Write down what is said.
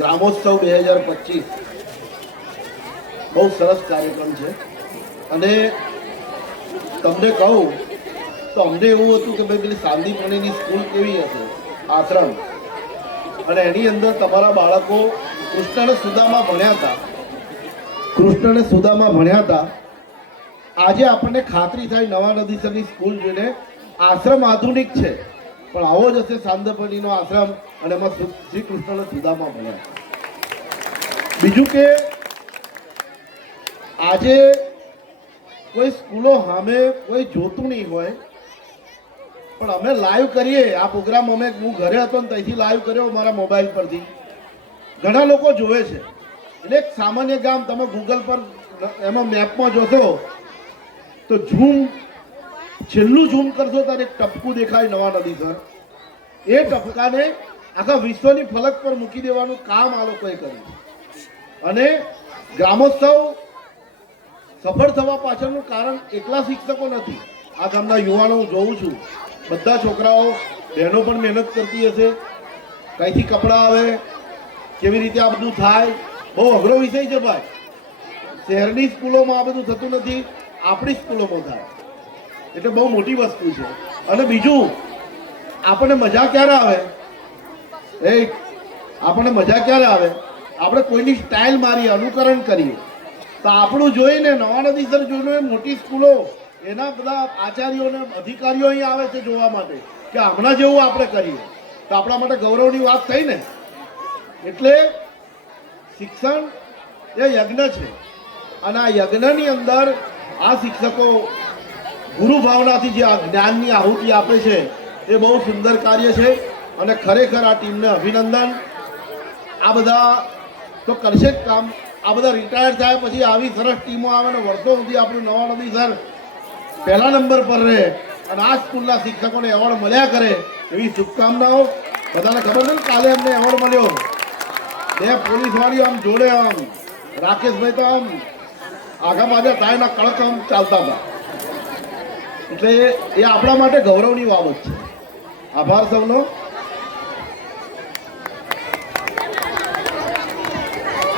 ગ્રામોત્સવ 2025 બહુ સરસ કાર્યક્રમ છે અને તમને કહું તો અમને એવું હતું કે ભાઈ પેલી સાંદીપણીની સ્કૂલ કેવી હશે, આશ્રમ, અને એની અંદર તમારા બાળકો કૃષ્ણ અને સુદામા ભણ્યા હતા. આજે આપણને ખાતરી થાય નવા નદીસરની સ્કૂલ જોઈને આશ્રમ આધુનિક છે પણ આવો જ હશે સાંદીપણીનો આશ્રમ અને એમાં શ્રી કૃષ્ણ અને સુદામા ભણ્યા. બીજું કે આજે કોઈ સ્કૂલો સામે કોઈ જોતું નહીં હોય પણ અમે લાઈવ કરીએ આ પ્રોગ્રામ. હું ઘરે હતો ને ત્યાંથી લાઈવ કર્યો મારા મોબાઈલ પરથી. ઘણા લોકો જોવે છે. એટલે એક સામાન્ય ગામ તમે ગૂગલ પર એમાં મેપમાં જોશો તો છેલ્લું ઝૂમ કરશો ત્યારે એક ટપકું દેખાય નવા નદીસર. એ ટપકાને આખા વિશ્વની ફલક પર મૂકી દેવાનું કામ આ લોકોએ કર્યું. અને ગ્રામોત્સવ સફળ થવા પાછળનું કારણ એકલા શિક્ષકો નથી. આ ગામના યુવાનો હું જોઉં છું, બધા છોકરાઓ બહેનો પણ મહેનત કરતી હશે. કઈથી કપડાં આવે, કેવી રીતે આ બધું થાય, બહુ અઘરો વિષય છે ભાઈ. શહેરની સ્કૂલોમાં આ બધું થતું નથી, આપણી સ્કૂલોમાં થાય એટલે બહુ મોટી વસ્તુ છે. અને બીજું, આપણને મજા ક્યારે આવે? આપણને મજા ક્યારે આવે? આપણે કોઈની સ્ટાઇલ મારીએ, અનુકરણ કરીએ. તો આપણું જોઈને નવા નદીસર જોઈને મોટી સ્કૂલો એના બધા આચાર્યો અને અધિકારીઓ અહીં આવે છે જોવા માટે કે હમણાં જેવું આપણે કરીએ તો આપણા માટે ગૌરવની વાત થઈ ને. એટલે શિક્ષણ એ યજ્ઞ છે અને આ યજ્ઞની અંદર આ શિક્ષકો ગુરુ ભાવનાથી જે આ જ્ઞાનની આહુતિ આપે છે એ બહુ સુંદર કાર્ય છે અને ખરેખર આ ટીમને અભિનંદન. આ બધા તો કરશે જ કામ. આ બધા રિટાયર થાય પછી આવી સરસ ટીમો આવે ને વર્ષો સુધી આપણું નવા નદીસર પહેલા નંબર પર રહે અને આ સ્કૂલના શિક્ષકોને એવોર્ડ મળ્યા કરે એવી શુભકામનાઓ. બધાને ખબર છે ને કાલે એમને એવોર્ડ મળ્યો. બે પોલીસવાળીઓ આમ જોડે, આમ રાકેશભાઈ તો આમ આગા પાછા ટાયરના કડક આમ ચાલતા હતા. એટલે એ આપણા માટે ગૌરવની બાબત છે. આભાર સૌનો.